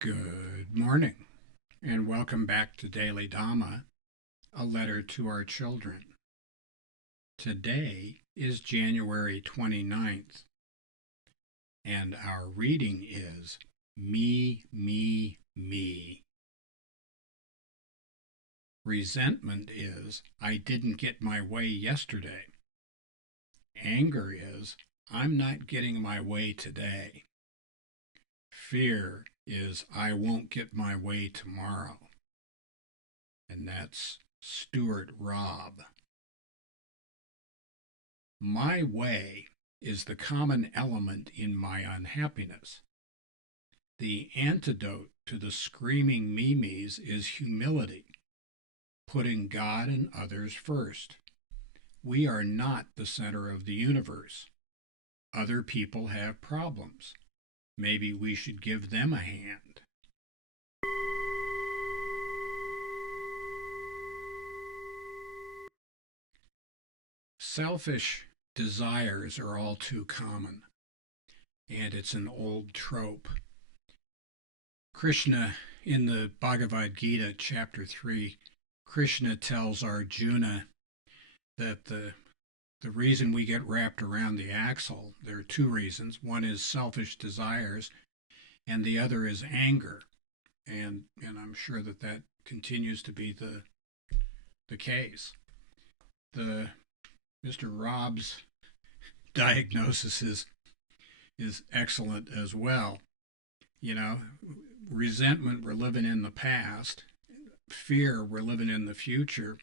Good morning, and welcome back to Daily Dhamma, a letter to our children. Today is January 29th, and our reading is Me, Me, Me. Resentment is, I didn't get my way yesterday. Anger is, I'm not getting my way today. Fear is, I won't get my way tomorrow. And that's Stuart Robb. My way is the common element in my unhappiness. The antidote to the screaming memes is humility, putting God and others first. We are not the center of the universe. Other people have problems. Maybe we should give them a hand. Selfish desires are all too common, and it's an old trope. Krishna, in the Bhagavad Gita, chapter 3, Krishna tells Arjuna that the reason we get wrapped around the axle, there are two reasons. One is selfish desires, and the other is anger. And I'm sure that continues to be the case. Mr. Robb's diagnosis is excellent as well. Resentment, we're living in the past. Fear, we're living in the future.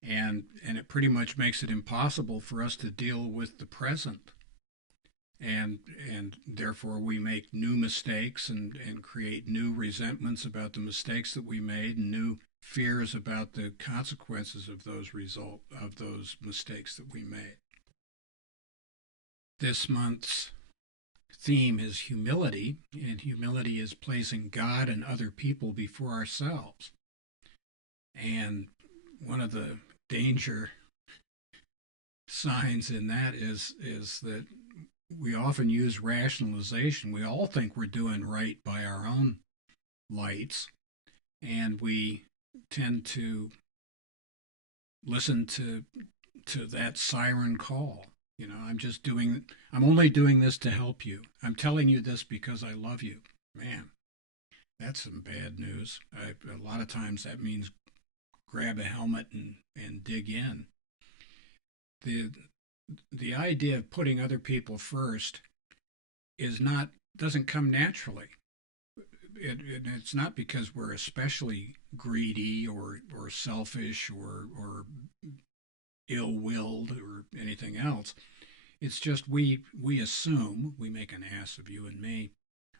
And it pretty much makes it impossible for us to deal with the present. And therefore we make new mistakes and create new resentments about the mistakes that we made and new fears about the consequences of those mistakes that we made. This month's theme is humility, and humility is placing God and other people before ourselves. And one of the danger signs in that is that we often use rationalization. We all think we're doing right by our own lights, and we tend to listen to that siren call. I'm only doing this to help you. I'm telling you this because I love you. Man, that's some bad news. A lot of times that means grab a helmet and dig in. The idea of putting other people first doesn't come naturally. It's not because we're especially greedy or selfish or ill-willed or anything else. It's just we assume, we make an ass of you and me,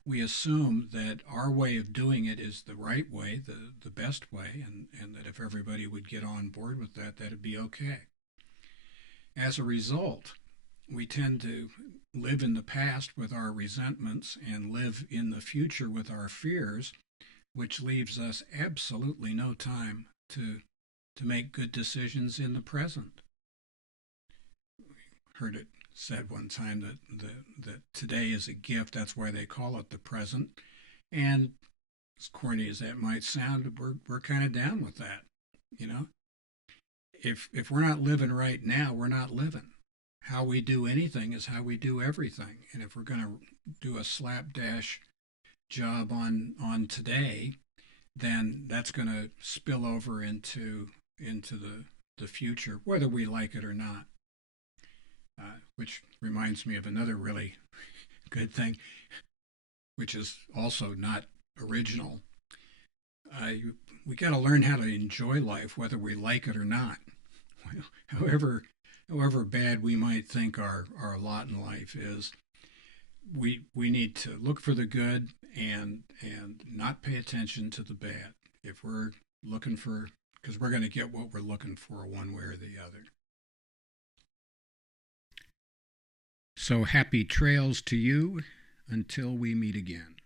we assume that our way of doing it is the right way, the best way, and that if everybody would get on board with that, that'd be okay. As a result, we tend to live in the past with our resentments and live in the future with our fears, which leaves us absolutely no time to make good decisions in the present. Heard it said one time that today is a gift. That's why they call it the present. And as corny as that might sound, we're kind of down with that. If we're not living right now, we're not living. How we do anything is how we do everything. And if we're going to do a slapdash job on today, then that's going to spill over into the future, whether we like it or not. Which reminds me of another really good thing, which is also not original. We got to learn how to enjoy life, whether we like it or not. However bad we might think our lot in life is, we need to look for the good and not pay attention to the bad. If we're looking for, because we're going to get what we're looking for one way or the other. So happy trails to you until we meet again.